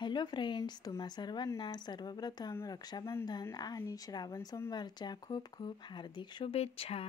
Hello friends, तुम्हा सर्वांना सर्वप्रथम रक्षाबंधन आणि श्रावण सोमवारच्या खूप खूप हार्दिक शुभेच्छा।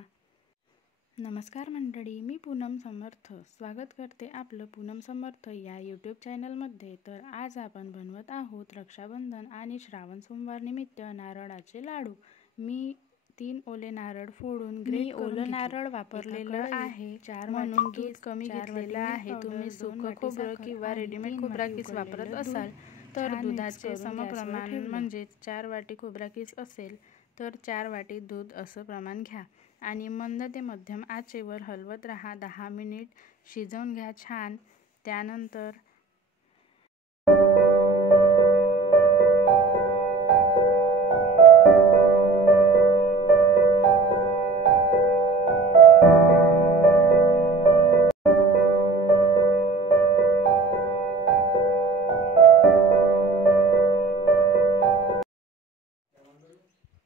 नमस्कार मंडळी, मी पूनम समर्थ स्वागत करते आपलं पूनम समर्थ या यूट्यूब चॅनलमध्ये। तर आज आपण बनवत आहोत रक्षाबंधन आणि श्रावण सोमवार निमित्त नारळाचे लाडू। मी 3 ओले नारळ फोडून ग्रेट ओलं नारळ वापरलेलं आहे, म्हणून दूध कमी घेतलेलं आहे। तुम्ही सुकं खोबरं किंवा रेडीमेड खोबरा किस वापरत असाल तर दुधाचे समप्रमाण म्हणजे 4 वाटी खोबरा किस असेल तर 4 वाटी दूध असं प्रमाण घ्या आणि मंद ते मध्यम आचेवर हलवत राहा। 10 मिनिट शिजवून घ्या छान। त्यानंतर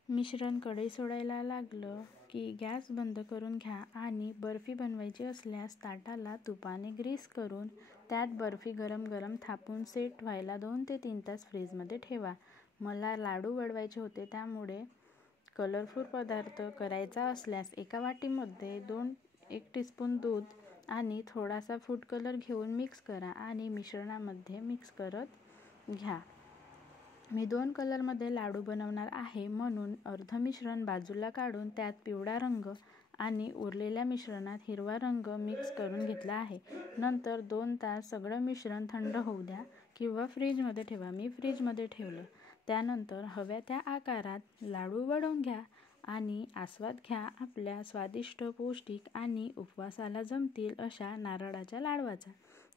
मिश्रण कढई सोडायला लागलं की गॅस बंद करून घ्या आणि बर्फी बनवायची असल्यास ताटाला तुपाने ग्रीस करून त्यात बर्फी गरम गरम थापून सेट व्हायला 2 ते 3 तास फ्रीजमध्ये ठेवा। मला लाडू वळवायचे होते, त्यामुळे कलरफुल पदार्थ करायचा असल्यास एका वाटीमध्ये 1 टीस्पून दूध आणि थोडासा फूड कलर घेऊन मिक्स करा आणि मिश्रणामध्ये मिक्स करत घ्या। मी 2 कलरमध्ये लाडू बनवणार आहे, म्हणून अर्ध मिश्रण बाजूला काढून त्यात पिवळा रंग आणि उरलेल्या मिश्रणात हिरवा रंग मिक्स करून घेतला आहे। नंतर 2 तास सगळं मिश्रण थंड होऊ द्या किंवा फ्रीजमध्ये ठेवा। मी फ्रीजमध्ये ठेवलं। त्यानंतर हव्या त्या आकारात लाडू वळवून घ्या आणि आस्वाद घ्या आपल्या स्वादिष्ट, पौष्टिक आणि उपवासाला जमतील अशा नारळाच्या लाडवाचा।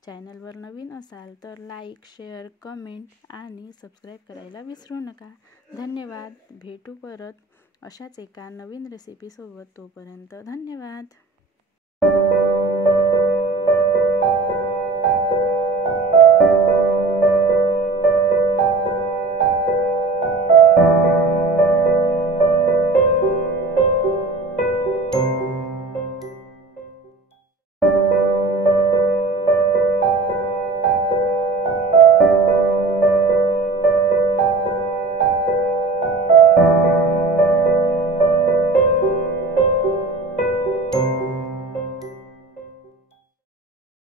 चॅनलवर नवीन असाल तर लाईक, शेअर, कमेंट आणि सबस्क्राईब करायला विसरू नका। धन्यवाद। भेटू परत अशाच एका नवीन रेसिपीसोबत। तोपर्यंत धन्यवाद।